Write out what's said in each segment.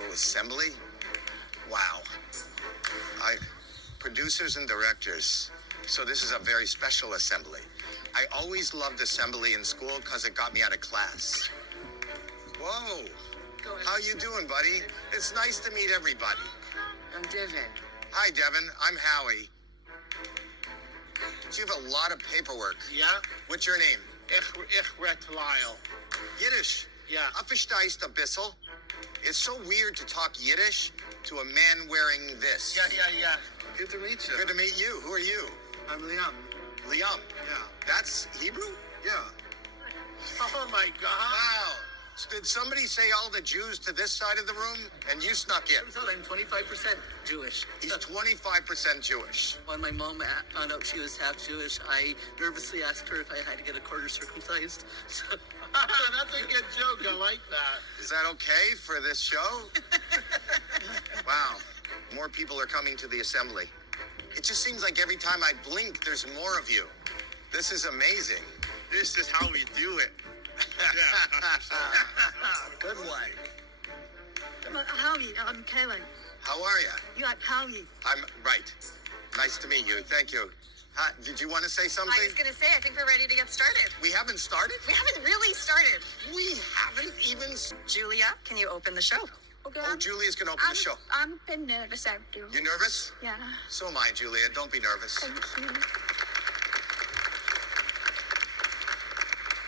actual assembly? Wow. Producers and directors. So this is a very special assembly. I always loved assembly in school because it got me out of class. Whoa. How you doing, buddy? It's nice to meet everybody. I'm Devin. Hi, Devin. I'm Howie. You have a lot of paperwork. Yeah? What's your name? Ich red Lyle. Yiddish. Yeah. Versteist a bissel. It's so weird to talk Yiddish to a man wearing this. Yeah. Good to meet you. Good to meet you. Who are you? I'm Liam. Liam. Yeah. That's Hebrew? Yeah. Oh my God. Wow. Did somebody say all the Jews to this side of the room and you snuck in? I'm 25% Jewish. He's 25% Jewish. When my mom found out she was half Jewish, I nervously asked her if I had to get a quarter circumcised. So. That's a good joke. I like that. Is that okay for this show? Wow. More people are coming to the assembly. It just seems like every time I blink, there's more of you. This is amazing. This is how we do it. Good one. Howie, I'm Kaylin. How are you? You like Howie? I'm right. Nice to meet you. Thank you. Did you want to say something? I was going to say, I think we're ready to get started. We haven't started? We haven't really started. We haven't even... Julia, can you open the show? Okay. Oh, Julia's going to open the show. I'm a bit nervous, I do. You nervous? Yeah. So am I, Julia. Don't be nervous. Thank you.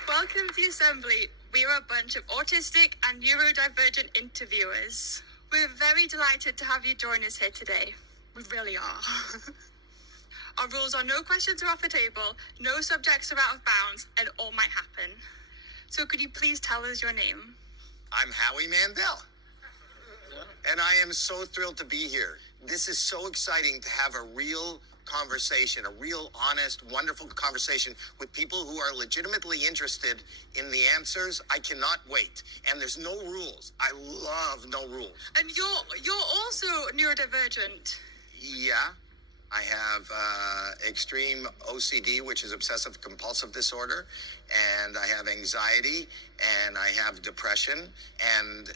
Welcome to the assembly. We are a bunch of autistic and neurodivergent interviewers. We're very delighted to have you join us here today. We really are. Our rules are no questions are off the table, no subjects are out of bounds, and all might happen. So could you please tell us your name? I'm Howie Mandel. And I am so thrilled to be here. This is so exciting to have a real conversation, a real, honest, wonderful conversation with people who are legitimately interested in the answers. I cannot wait. And there's no rules. I love no rules. And you're also neurodivergent. Yeah. I have extreme OCD, which is obsessive compulsive disorder, and I have anxiety, and I have depression, and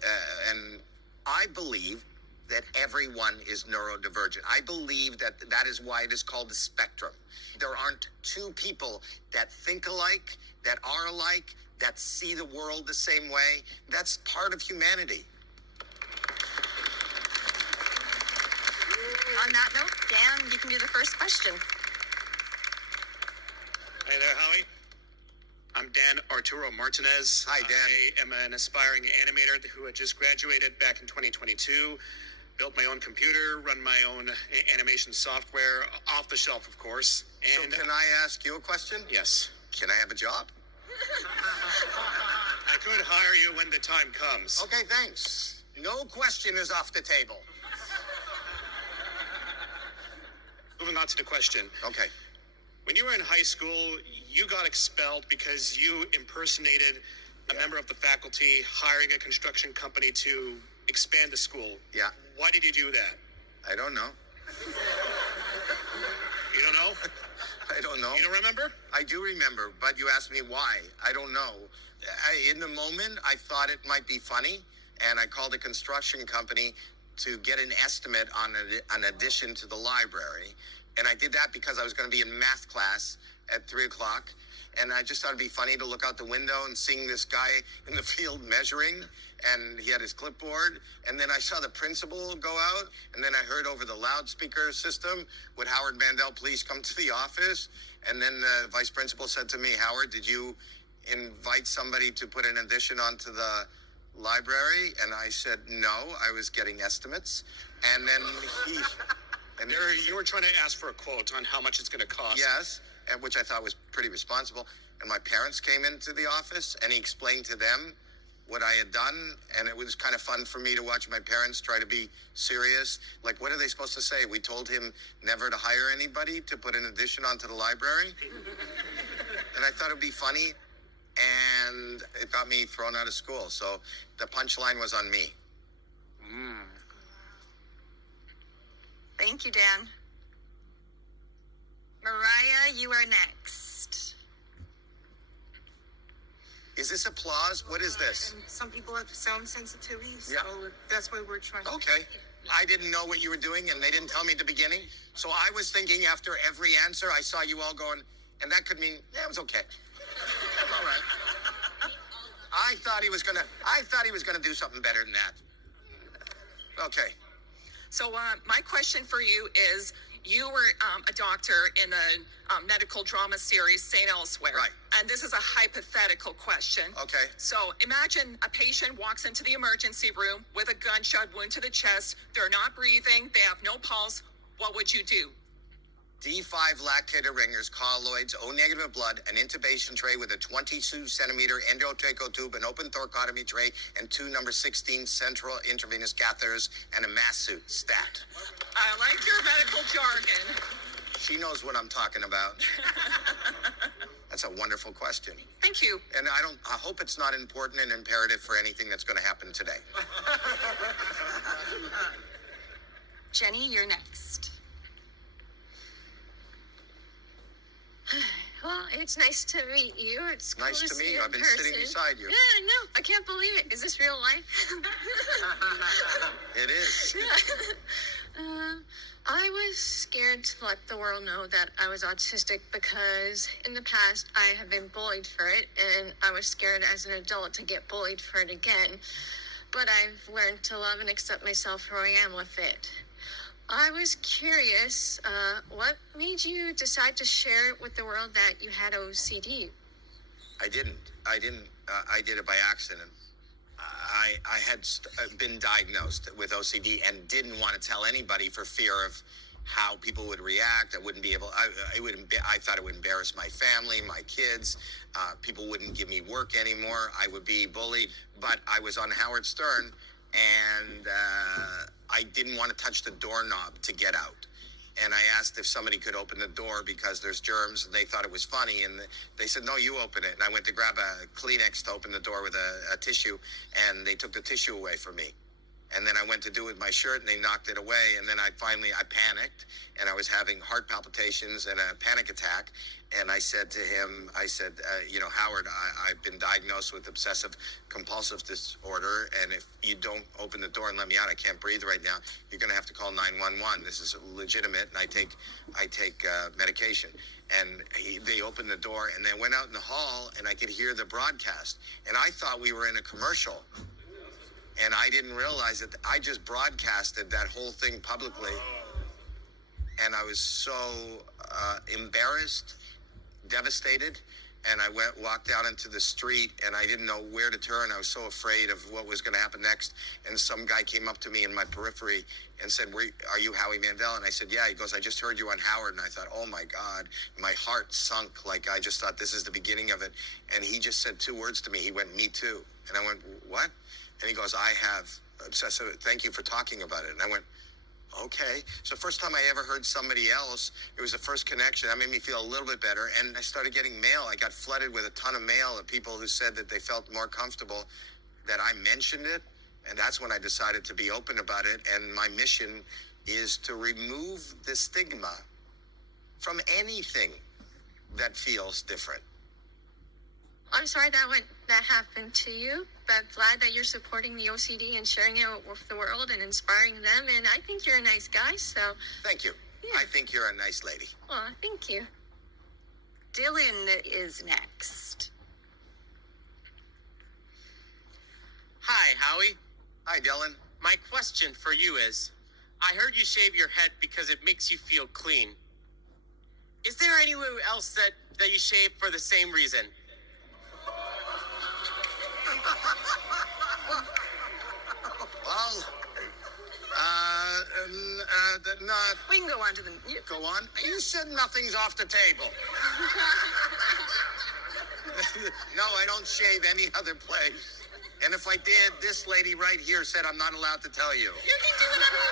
I believe that everyone is neurodivergent. I believe that is why it is called the spectrum. There aren't two people that think alike, that are alike, that see the world the same way. That's part of humanity. On that note, Dan, you can do the first question. Hey there, Howie. I'm Dan Arturo Martinez. Hi, Dan. I am an aspiring animator who had just graduated back in 2022. Built my own computer, run my own animation software, off the shelf, of course. And So can I ask you a question? Yes. Can I have a job? I could hire you when the time comes. Okay, thanks. No question is off the table. Moving on to the question. Okay. When you were in high school, you got expelled because you impersonated a member of the faculty hiring a construction company to expand the school. Yeah. Why did you do that? I don't know. You don't know? I don't know. You don't remember? I do remember, but you asked me why. I don't know. In the moment, I thought it might be funny, and I called a construction company to get an estimate on an addition to the library. And I did that because I was going to be in math class at 3 o'clock. And I just thought it'd be funny to look out the window and seeing this guy in the field measuring. And he had his clipboard. And then I saw the principal go out. And then I heard over the loudspeaker system, would Howard Mandel please come to the office? And then the vice principal said to me, Howard, did you invite somebody to put an addition onto the library? And I said, no, I was getting estimates. And then he... And You were trying to ask for a quote on how much it's going to cost. Yes, and which I thought was pretty responsible. And my parents came into the office, and he explained to them what I had done, and it was kind of fun for me to watch my parents try to be serious. Like, what are they supposed to say? We told him never to hire anybody to put an addition onto the library. And I thought it'd be funny, and it got me thrown out of school. So the punchline was on me. Thank you, Dan. Mariah, you are next. Is this applause? What is this? And some people have sound sensitivity, so Yeah. that's why we're trying. Okay. I didn't know what you were doing, and they didn't tell me at the beginning. So I was thinking after every answer, I saw you all going, and that could mean, yeah, it was okay. That's all right. I thought he was gonna do something better than that. Okay. So my question for you is, you were a doctor in a medical drama series, St. Elsewhere. Right. And this is a hypothetical question. Okay. So imagine a patient walks into the emergency room with a gunshot wound to the chest. They're not breathing. They have no pulse. What would you do? D5 lactator ringers, colloids, O-negative blood, an intubation tray with a 22-centimeter endotracheal tube, an open thoracotomy tray, and 2 number 16 central intravenous catheters, and a mask suit. Stat. I like your medical jargon. She knows what I'm talking about. That's a wonderful question. Thank you. And I hope it's not important and imperative for anything that's going to happen today. Jenny, you're next. Well, it's nice to meet you. It's cool Nice to see meet you you. in I've been person. sitting beside you. Yeah, I know. I can't believe it. Is this real life? It is. I was scared to let the world know that I was autistic because in the past I have been bullied for it, and I was scared as an adult to get bullied for it again. But I've learned to love and accept myself for who I am with it. I was curious, what made you decide to share with the world that you had OCD? I didn't. I did it by accident. I had been diagnosed with OCD and didn't want to tell anybody for fear of how people would react. I wouldn't be able. I thought it would embarrass my family, my kids. People wouldn't give me work anymore. I would be bullied. But I was on Howard Stern, and I didn't want to touch the doorknob to get out. And I asked if somebody could open the door because there's germs, and they thought it was funny. And they said, no, you open it. And I went to grab a Kleenex to open the door with a tissue, and they took the tissue away from me. And then I went to do it with my shirt, and they knocked it away. And then I panicked, and I was having heart palpitations and a panic attack. And I said to him, Howard, I've been diagnosed with obsessive compulsive disorder, and if you don't open the door and let me out, I can't breathe right now. You're going to have to call 911. This is legitimate, and I take medication. And they opened the door, and they went out in the hall, and I could hear the broadcast. And I thought we were in a commercial. And I didn't realize that I just broadcasted that whole thing publicly. And I was so embarrassed, devastated. And I walked out into the street, and I didn't know where to turn. I was so afraid of what was going to happen next. And some guy came up to me in my periphery and said, are you Howie Mandel? And I said, yeah. He goes, I just heard you on Howard. And I thought, oh my God, my heart sunk. Like, I just thought this is the beginning of it. And he just said 2 words to me. He went, me too. And I went, what? And he goes, I have obsessive, thank you for talking about it. And I went, okay. So first time I ever heard somebody else, it was the first connection. That made me feel a little bit better. And I started getting mail. I got flooded with a ton of mail of people who said that they felt more comfortable that I mentioned it. And that's when I decided to be open about it. And my mission is to remove the stigma from anything that feels different. I'm sorry that happened to you, but glad that you're supporting the OCD and sharing it with the world and inspiring them. And I think you're a nice guy, so. Thank you. Yeah. I think you're a nice lady. Aw, thank you. Dylan is next. Hi, Howie. Hi, Dylan. My question for you is, I heard you shave your head because it makes you feel clean. Is there anyone else that you shave for the same reason? Well, not. We can go on to the. Go on. You said nothing's off the table. No, I don't shave any other place. And if I did, this lady right here said I'm not allowed to tell you. You can do whatever you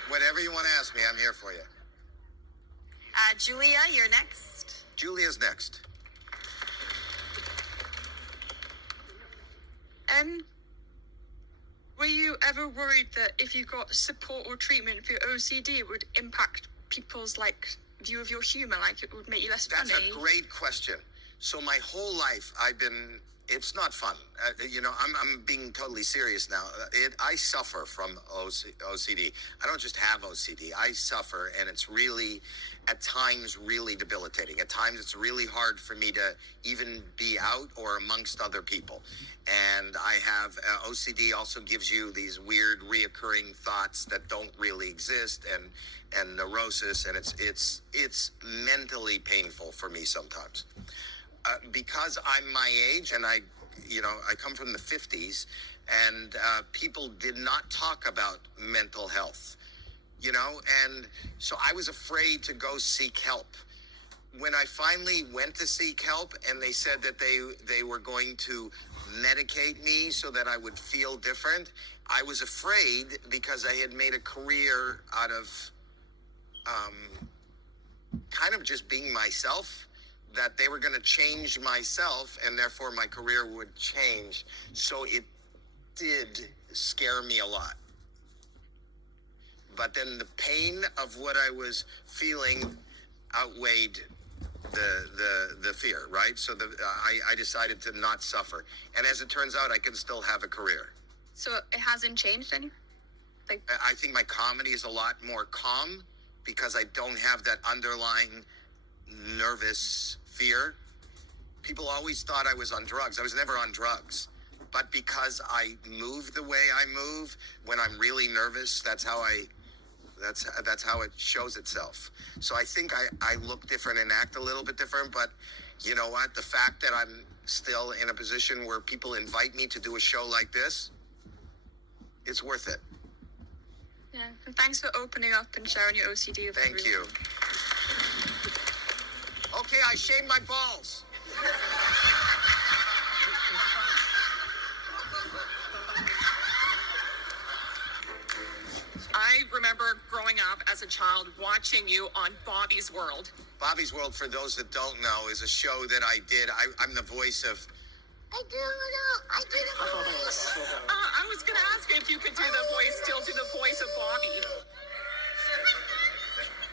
want. Whatever you want to ask me, I'm here for you. Julia, you're next. Julia's next. Were you ever worried that if you got support or treatment for your OCD, it would impact people's view of your humor? Like, it would make you less That's funny? a great question. So my whole life, it's not fun. I'm being totally serious now. I suffer from OCD. I don't just have OCD. I suffer, and it's really, at times, really debilitating. At times, it's really hard for me to even be out or amongst other people. And I have OCD also gives you these weird reoccurring thoughts that don't really exist, and neurosis, and it's mentally painful for me sometimes. Because I'm my age, and I come from the 50s, and people did not talk about mental health, and so I was afraid to go seek help. When I finally went to seek help, and they said that they were going to medicate me so that I would feel different, I was afraid because I had made a career out of kind of just being myself, that they were going to change myself, and therefore my career would change. So it did scare me a lot. But then the pain of what I was feeling outweighed the fear, right? So I decided to not suffer. And as it turns out, I can still have a career. So it hasn't changed any? I think my comedy is a lot more calm because I don't have that underlying nervous fear. People always thought I was on drugs. I was never on drugs. But because I move the way I move, when I'm really nervous, that's how it shows itself. So I think I look different and act a little bit different, but you know what? The fact that I'm still in a position where people invite me to do a show like this, it's worth it. Yeah, and thanks for opening up and sharing your OCD with Thank you. Okay, I shaved my balls. I remember growing up as a child watching you on Bobby's World. Bobby's World, for those that don't know, is a show that I did. I'm the voice of... I did a voice. I was going to ask if you could do the voice of Bobby.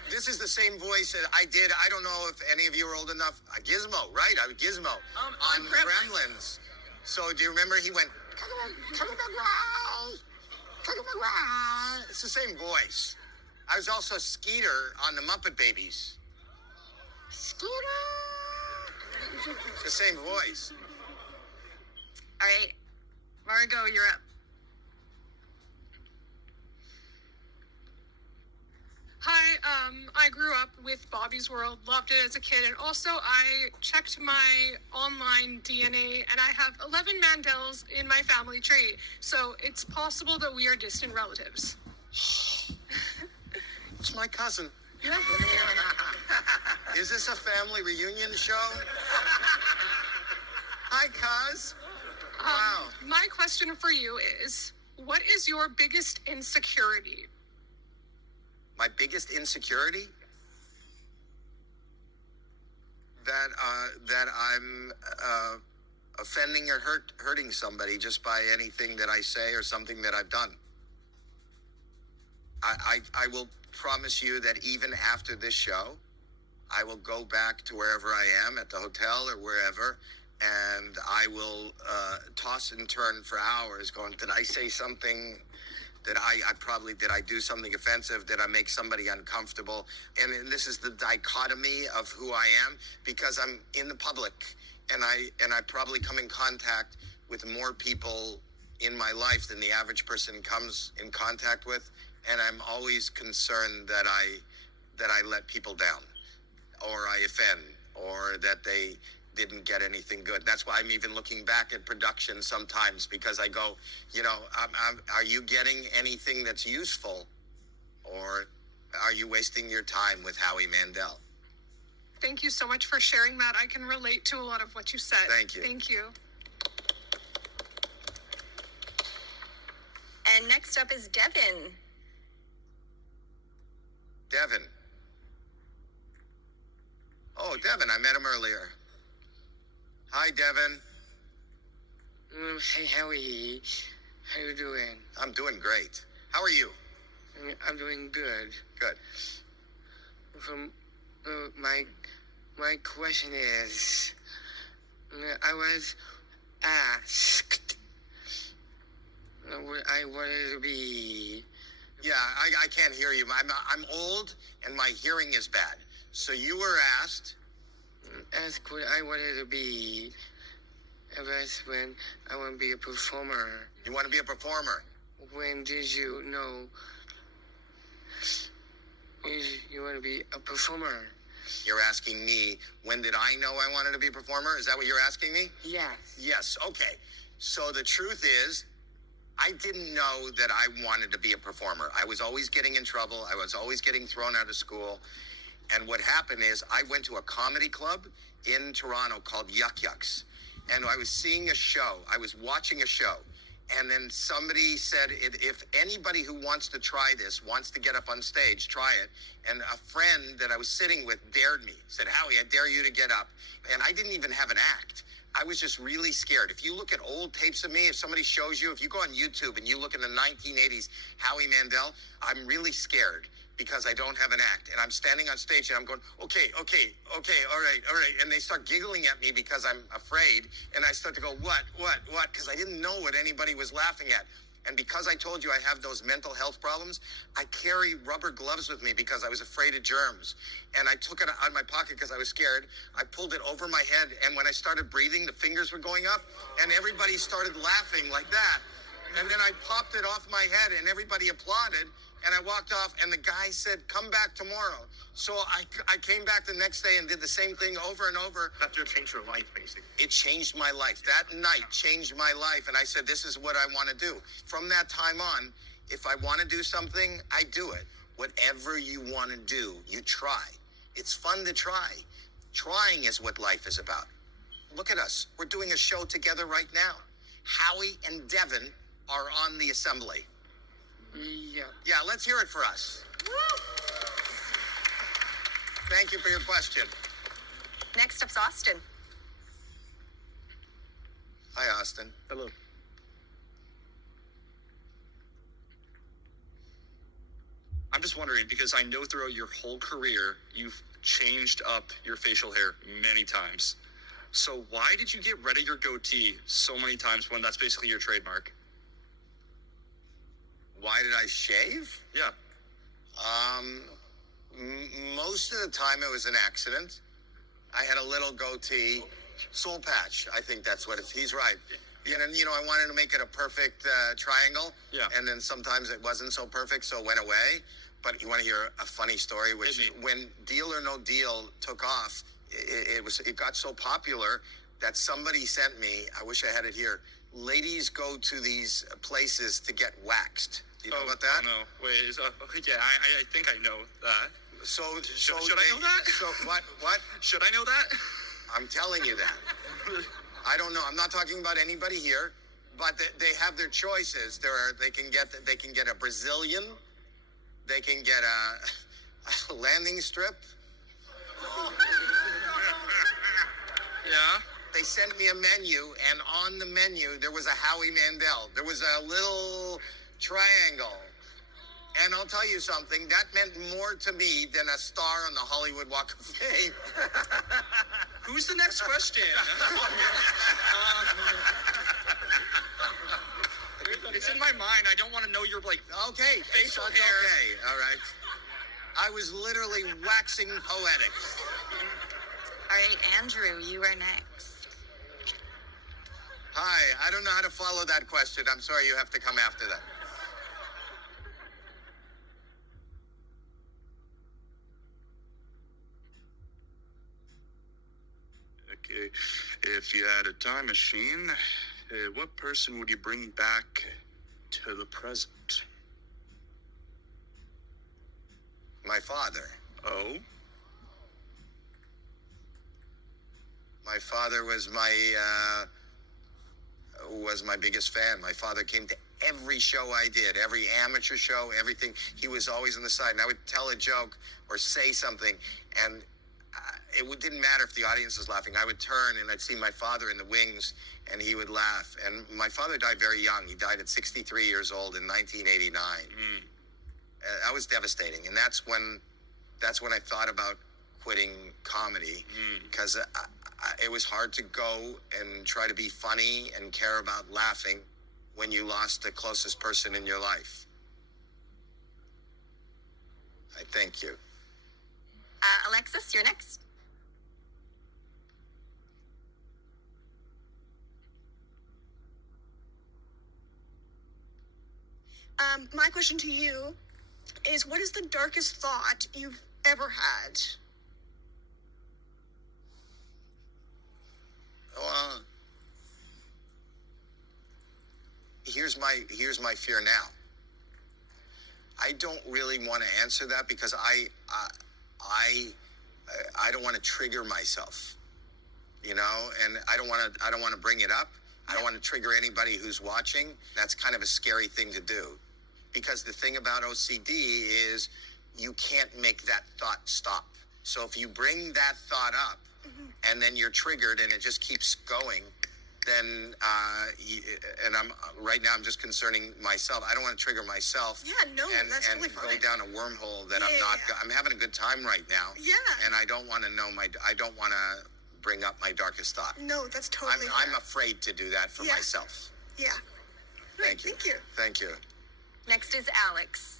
This is the same voice that I did. I don't know if any of you are old enough. Gizmo, right? I was Gizmo on Gremlins. So do you remember he went, it's the same voice. I was also Skeeter on the Muppet Babies. Skeeter. It's the same voice. All right, Margot, you're up. Hi, I grew up with Bobby's World, loved it as a kid, and also I checked my online DNA, and I have 11 Mandels in my family tree, so it's possible that we are distant relatives. It's my cousin. Yeah. Is this a family reunion show? Hi, cuz. Wow. My question for you is, what is your biggest insecurity? My biggest insecurity? That I'm offending or hurting somebody just by anything that I say or something that I've done. I will promise you that even after this show, I will go back to wherever I am, at the hotel or wherever, and I will toss and turn for hours going, did I say something that did I do something offensive? Did I make somebody uncomfortable? And this is the dichotomy of who I am, because I'm in the public, and I probably come in contact with more people in my life than the average person comes in contact with, and I'm always concerned that I let people down, or I offend, or that they didn't get anything good. That's why I'm even looking back at production sometimes, because I go, are you getting anything that's useful, or are you wasting your time with Howie Mandel? Thank you so much for sharing that. I can relate to a lot of what you said. Thank you. Thank you. And next up is Devin. Devin. Oh, Devin, I met him earlier. Hi, Devin. Hey, Howie. How you doing? I'm doing great. How are you? I'm doing good. Good. My question is, I was asked what I wanted to be. Yeah, I can't hear you. I'm old and my hearing is bad. So you were asked. Asked what I wanted to be. I was when I want to be a performer. You want to be a performer? When did you know you want to be a performer? You're asking me, when did I know I wanted to be a performer? Is that what you're asking me? Yes. Yes, okay. So the truth is, I didn't know that I wanted to be a performer. I was always getting in trouble. I was always getting thrown out of school. And what happened is I went to a comedy club in Toronto called Yuck Yucks. And I was seeing a show. I was watching a show. And then somebody said, if anybody who wants to try this, wants to get up on stage, try it. And a friend that I was sitting with dared me, said, Howie, I dare you to get up. And I didn't even have an act. I was just really scared. If you look at old tapes of me, if somebody shows you, if you go on YouTube and you look in the 1980s, Howie Mandel, I'm really scared because I don't have an act. And I'm standing on stage and I'm going, okay, all right. And they start giggling at me because I'm afraid. And I start to go, what? Because I didn't know what anybody was laughing at. And because I told you I have those mental health problems, I carry rubber gloves with me because I was afraid of germs. And I took it out of my pocket because I was scared. I pulled it over my head. And when I started breathing, the fingers were going up. And everybody started laughing like that. And then I popped it off my head and everybody applauded. And I walked off and the guy said, come back tomorrow. So I came back the next day and did the same thing over and over. After it changed your life, basically. It changed my life. That night changed my life. And I said, this is what I want to do. From that time on, if I want to do something, I do it. Whatever you want to do, you try. It's fun to try. Trying is what life is about. Look at us. We're doing a show together right now. Howie and Devin are on the assembly. Yeah, let's hear it for us. Thank you for your question. Next up's Austin. Hi, Austin. Hello. I'm just wondering, because I know throughout your whole career, you've changed up your facial hair many times. So why did you get rid of your goatee so many times when that's basically your trademark? Why did I shave? Yeah. Most of the time it was an accident. I had a little goatee, soul patch. I think that's what he's right. And I wanted to make it a perfect triangle. Yeah. And then sometimes it wasn't so perfect, so it went away. But you want to hear a funny story, which when Deal or No Deal took off, it got so popular that somebody sent me, I wish I had it here, ladies go to these places to get waxed. Do you know about that? Oh, no. Wait, yeah, I think I know that. Should I know that? So what? Should I know that? I'm telling you that. I don't know. I'm not talking about anybody here, but they have their choices. They can get a Brazilian. They can get a landing strip. Yeah. They sent me a menu, and on the menu there was a Howie Mandel. There was a little triangle. And I'll tell you something, that meant more to me than a star on the Hollywood Walk of Fame. Who's the next question? It's in my mind. I don't want to know your, okay, facial hair. Okay, all right. I was literally waxing poetic. All right, Andrew, you are next. Hi, I don't know how to follow that question. I'm sorry, you have to come after that. Okay, if you had a time machine, what person would you bring back to the present? My father. Oh? My father was my biggest fan. My father came to every show I did, every amateur show, everything. He was always on the side, and I would tell a joke or say something, and didn't matter if the audience was laughing. I would turn and I'd see my father in the wings, and he would laugh. And my father died very young. He died at 63 years old in 1989. That was devastating, and that's when I thought about quitting comedy because it was hard to go and try to be funny and care about laughing when you lost the closest person in your life. I thank you. Alexis, you're next. My question to you is, what is the darkest thought you've ever had? Well, here's my fear now. I don't really want to answer that because I don't want to trigger myself, you know, and I don't want to bring it up. I don't want to trigger anybody who's watching. That's kind of a scary thing to do, because the thing about OCD is you can't make that thought stop. So if you bring that thought up and then you're triggered and it just keeps going, then right now I'm just concerning myself. I don't want to trigger myself. Yeah, no, that's totally fine. Go down a wormhole that I'm having a good time right now. Yeah. And I don't want to I don't want to bring up my darkest thought. No, that's totally I'm afraid to do that for myself. Yeah. Thank you. Thank you. Thank you. Next is Alex.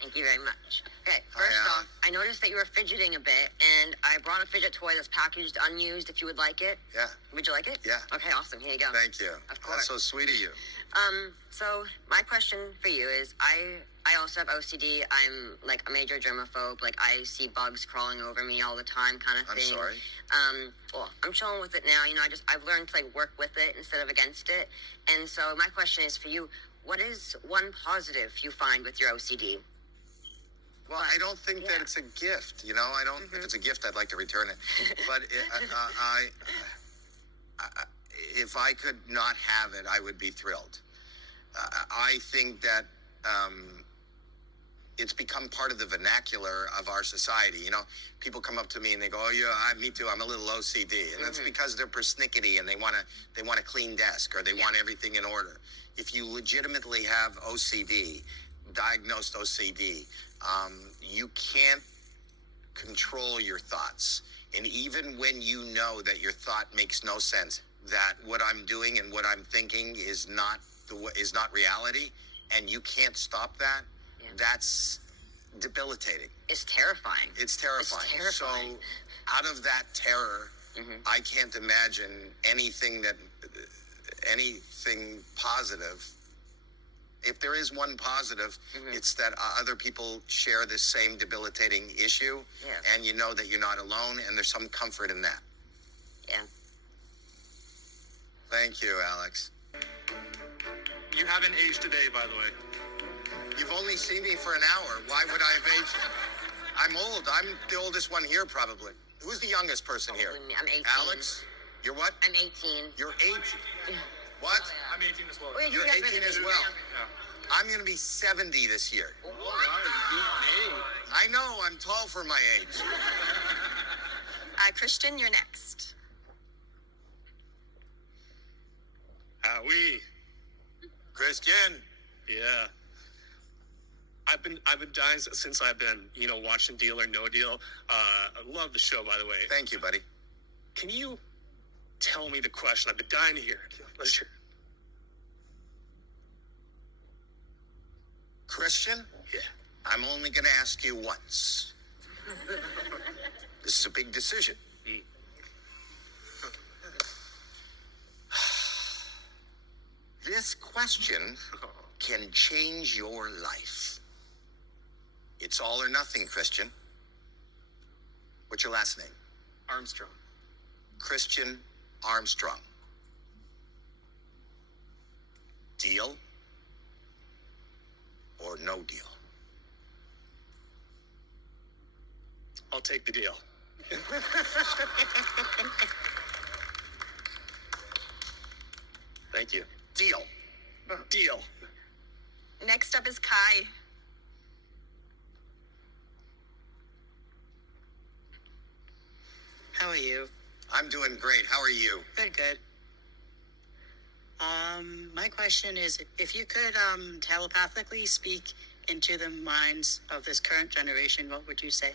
Thank you very much. Okay, Hi, first Alex. off, I noticed that you were fidgeting a bit, and I brought a fidget toy that's packaged unused if you would like it. Yeah. Would you like it? Yeah. Okay, awesome. Here you go. Thank you. Of course. That's so sweet of you. So my question for you is, I also have OCD. I'm like a major germaphobe. Like, I see bugs crawling over me all the time, kind of thing. I'm sorry. Well, I'm chilling with it now. You know, I've learned to like work with it instead of against it. And so my question is for you: what is one positive you find with your OCD? Well, I don't think that it's a gift. You know, I don't. If it's a gift, I'd like to return it. But if I could not have it, I would be thrilled. I think that it's become part of the vernacular of our society. You know, people come up to me and they go, "Oh, yeah, me too. I'm a little OCD," and that's because they're persnickety and they want a clean desk, or they want everything in order. If you legitimately have OCD, diagnosed OCD, you can't control your thoughts. And even when you know that your thought makes no sense, that what I'm doing and what I'm thinking is not reality, and you can't stop that, that's debilitating. It's terrifying. It's terrifying. It's terrifying. So out of that terror, I can't imagine anything positive. If there is one positive, it's that other people share this same debilitating issue, and you know that you're not alone, and there's some comfort in that. Yeah. Thank you, Alex. You haven't aged today, by the way. You've only seen me for an hour. Why would I have aged? I'm old. I'm the oldest one here, probably. Who's the youngest person here? I'm 18. Alex? You're what? I'm 18. You're 18. What? I'm 18 as well. Wait, You're 18 as well. Yeah. I'm going to be 70 this year. All right, I know. I'm tall for my age. Christian, you're next. Howie. Christian. Yeah. I've been dying since I've been, watching Deal or No Deal. I love the show, by the way. Thank you, buddy. Can you tell me the question? I've been dying to hear it. Let's hear it. Christian? Yeah. I'm only going to ask you once. This is a big decision. This question can change your life. It's all or nothing, Christian. What's your last name? Armstrong. Christian Armstrong. Deal or no deal? I'll take the deal. Thank you. Deal. Deal. Next up is Kai. How are you? I'm doing great. How are you? Good. My question is, if you could telepathically speak into the minds of this current generation, what would you say?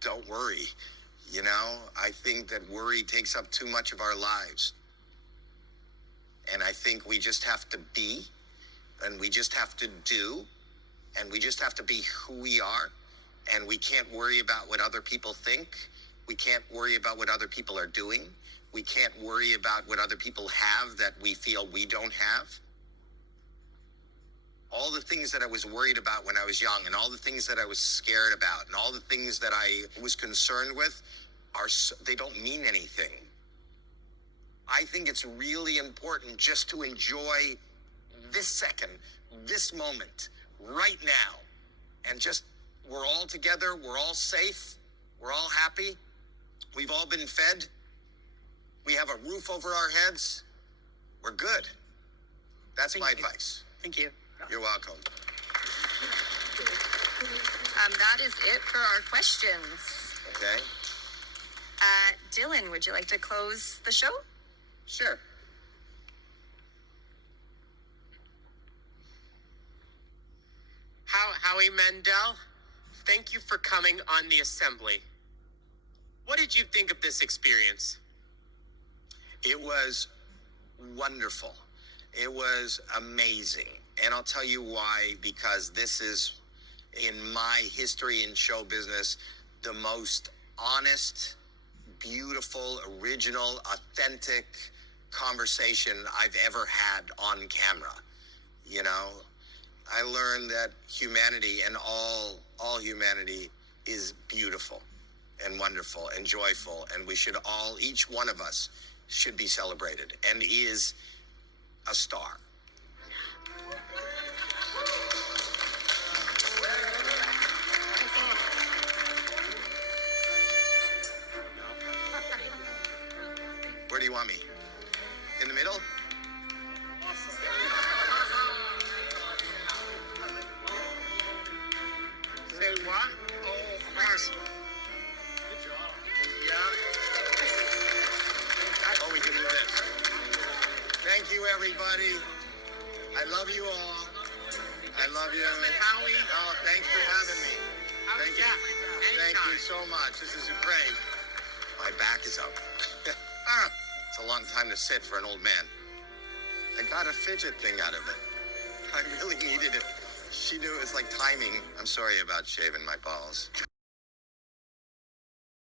Don't worry. You know, I think that worry takes up too much of our lives. And I think we just have to be, and we just have to do, and we just have to be who we are. And we can't worry about what other people think. We can't worry about what other people are doing. We can't worry about what other people have that we feel we don't have. All the things that I was worried about when I was young, and all the things that I was scared about, and all the things that I was concerned with, they don't mean anything. I think it's really important just to enjoy this second, this moment, right now. And just, we're all together, we're all safe, we're all happy, we've all been fed, we have a roof over our heads, we're good. That's my advice. Thank you. You're welcome. That is it for our questions. Okay. Dylan, would you like to close the show? Sure. Howie Mandel, thank you for coming on the assembly. What did you think of this experience? It was wonderful. It was amazing. And I'll tell you why, because this is, in my history in show business, the most honest, beautiful, original, authentic conversation I've ever had on camera. You know, I learned that humanity and all humanity is beautiful and wonderful and joyful, and we should all, each one of us, should be celebrated and is a star. Where do you want me? In the middle? Say what? Oh, awesome. Good job. Yeah. Oh, we can do this. Thank you, everybody. I love you all. I love you. Howie. Oh, thanks for having me. Thank you. Thank you so much. This is great. My back is up. It's a long time to sit for an old man. I got a fidget thing out of it. I really needed it. She knew it was like timing. I'm sorry about shaving my balls.